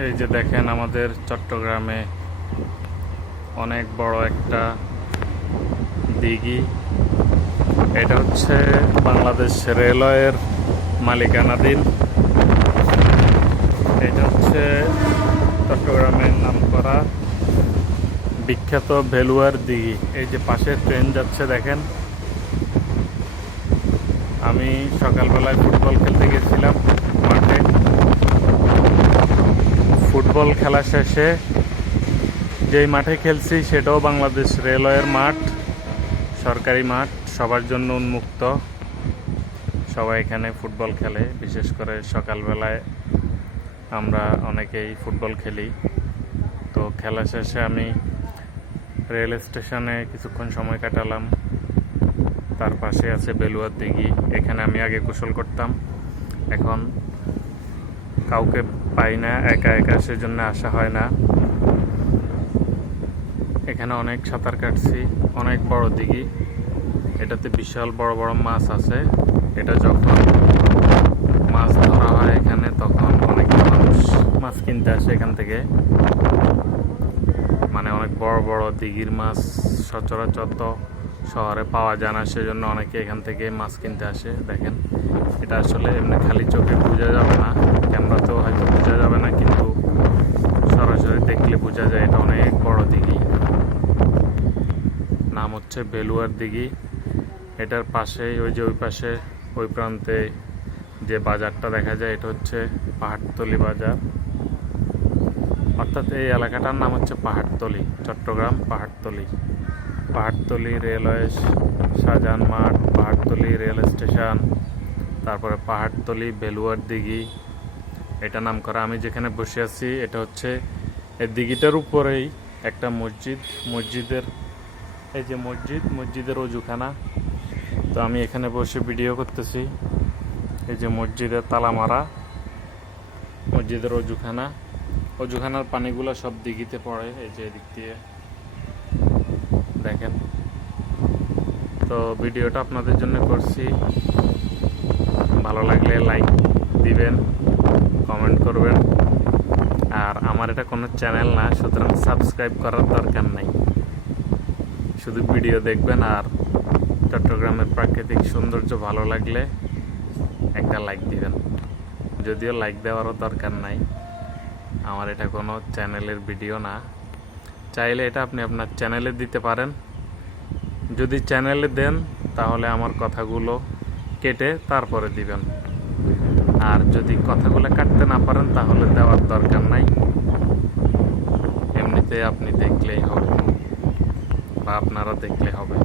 এই যে দেখেন আমাদের চট্টগ্রামে অনেক বড় একটা দিঘি। এটা হচ্ছে বাংলাদেশ রেলওয়ের মালিকানাধীন। এটা হচ্ছে চট্টগ্রামের নামকরা বিখ্যাত ভেলুয়ার দিঘি। এই যে পাশে ট্রেন যাচ্ছে দেখেন। আমি সকালবেলায় ফুটবল খেলতে গেছিলাম মাঠে। ফুটবল খেলা শেষে যেই মাঠে খেলছি সেটাও বাংলাদেশ রেলওয়ের মাঠ, সরকারি মাঠ, সবার জন্য উন্মুক্ত। সবাই এখানে ফুটবল খেলে, বিশেষ করে সকালবেলায় আমরা অনেকেই ফুটবল খেলি। তো খেলা শেষে আমি রেল স্টেশনে কিছুক্ষণ সময় কাটালাম। তার পাশে আছে বেলুয়ার দিঘি। এখানে আমি আগে গোসল করতাম, এখন কাউকে পাই না, একা একা, সেজন্য আসা হয় না। এখানে অনেক সাঁতার কাটছি। অনেক বড় দিঘি, এটাতে বিশাল বড় বড় মাছ আছে। এটা যখন মাছ ধরা হয় এখানে, তখন অনেক মানুষ মাছ কিনতে আসে এখান থেকে। মানে অনেক বড় বড় দিঘির মাছ সচরাচর তো শহরে পাওয়া যায় না, সেজন্য অনেকে এখান থেকে মাছ কিনতে আসে। দেখেন, এটা আসলে এমনি খালি চোখে বোঝা যাবে না, ক্যামেরাতেও হয়তো বোঝা যাবে না, কিন্তু সরাসরি দেখলে বোঝা যায় এটা অনেক বড় দিঘি। নাম হচ্ছে বেলুয়ার দিঘি। এটার পাশেই ওই যে ওই পাশে ওই প্রান্তে যে বাজারটা দেখা যায়, এটা হচ্ছে পাহাড়তলি বাজার। অর্থাৎ এই এলাকাটার নাম হচ্ছে পাহাড়তলি, চট্টগ্রাম পাহাড়তলি। পাহাড়তলি রেলওয়ে শাহজাহান মাঠ, পাহাড়তলি রেল স্টেশন, তারপরে পাহাড়তলি বেলুয়ার দিঘি, এটা নাম করা। আমি যেখানে বসে আছি এটা হচ্ছে এই দিঘিটার উপরেই একটা মসজিদ। মসজিদের এই যে মসজিদের অজুখানা। তো আমি এখানে বসে ভিডিও করতেছি। এই যে মসজিদের তালা মারা, মসজিদের অজুখানার পানিগুলো সব দিঘিতে পড়ে। এই যে এদিক দিয়ে দেখেন। তো ভিডিওটা আপনাদের জন্য করছি, ভালো লাগলে লাইক দিবেন, কমেন্ট করবেন। আর আমার এটা কোনো চ্যানেল না, সুতরাং সাবস্ক্রাইব করার দরকার নাই। শুধু ভিডিও দেখবেন আর চট্টগ্রামের প্রাকৃতিক সৌন্দর্য ভালো লাগলে একটা লাইক দিবেন। যদিও লাইক দেওয়ারও দরকার নাই, আমার এটা কোনো চ্যানেলের ভিডিও না। চাইলে এটা আপনি আপনার চ্যানেলে দিতে পারেন। যদি চ্যানেলে দেন তাহলে আমার কথাগুলো কেটে তারপরে দিবেন। আর যদি কথাগুলো কাটতে না পারেন তাহলে দেওয়ার দরকার নাই, এমনিতে আপনি দেখলেই হবে বা আপনারা দেখলে হবে।